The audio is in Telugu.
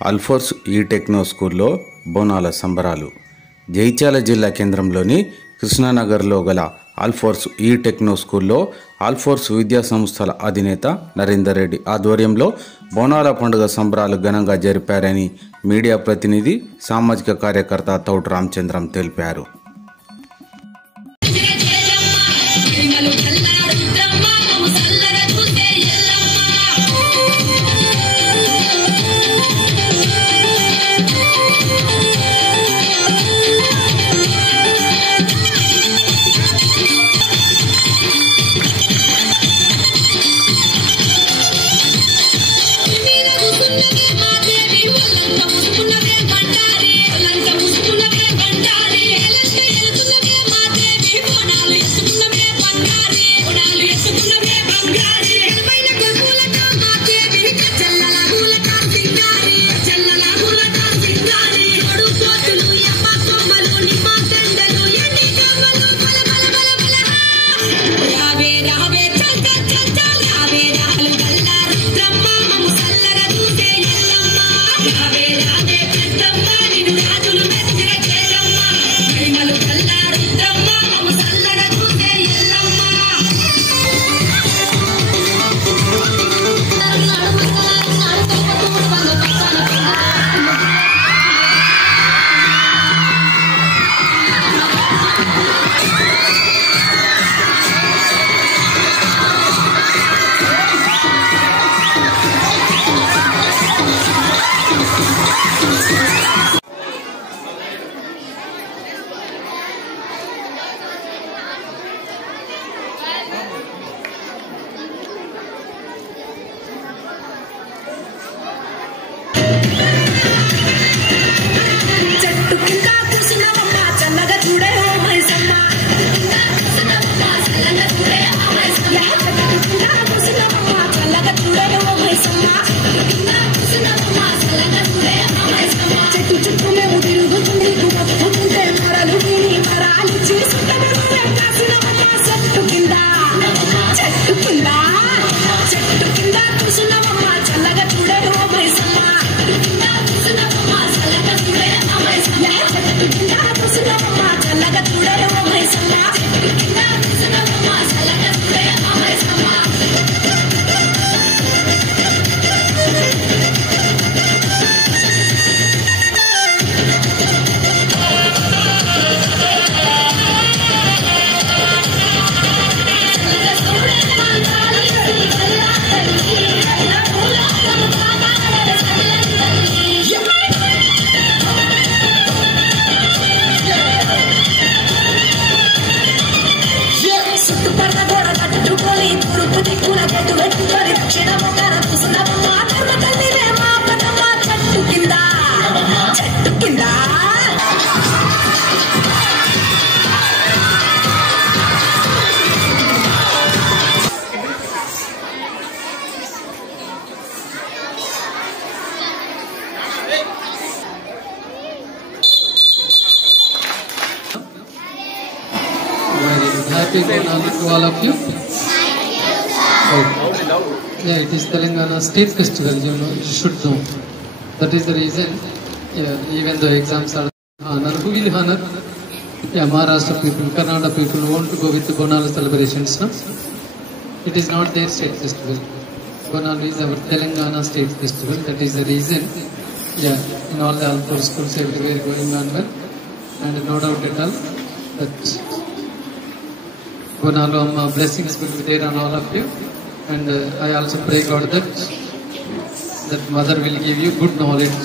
అల్ఫోర్స్ ఈ టెక్నో స్కూల్లో బోనాల సంబరాలు. జగిత్యాల జిల్లా కేంద్రంలోని కృష్ణానగర్లో గల అల్ఫోర్స్ ఈ టెక్నో స్కూల్లో అల్ఫోర్స్ విద్యా సంస్థల అధినేత నరేందర్ రెడ్డి ఆధ్వర్యంలో బోనాల పండుగ సంబరాలు ఘనంగా జరిపారని మీడియా ప్రతినిధి సామాజిక కార్యకర్త తౌట్ రామచంద్రం తెలిపారు. Happy Bonal to all of you. Yeah, it is Telangana State Festival, you should know. That is the reason, even though exams are honored, who will honor? Yeah, Maharashtra people, Karnataka people want to go with the Bonal celebrations. No? It is not their state festival. Bonal is our Telangana State Festival. That is the reason, yeah, in all the Alpur schools everywhere going on well. And no doubt at all that Bonalu Amma blessings will be there on all of you, and I also pray God that Mother will give you good knowledge.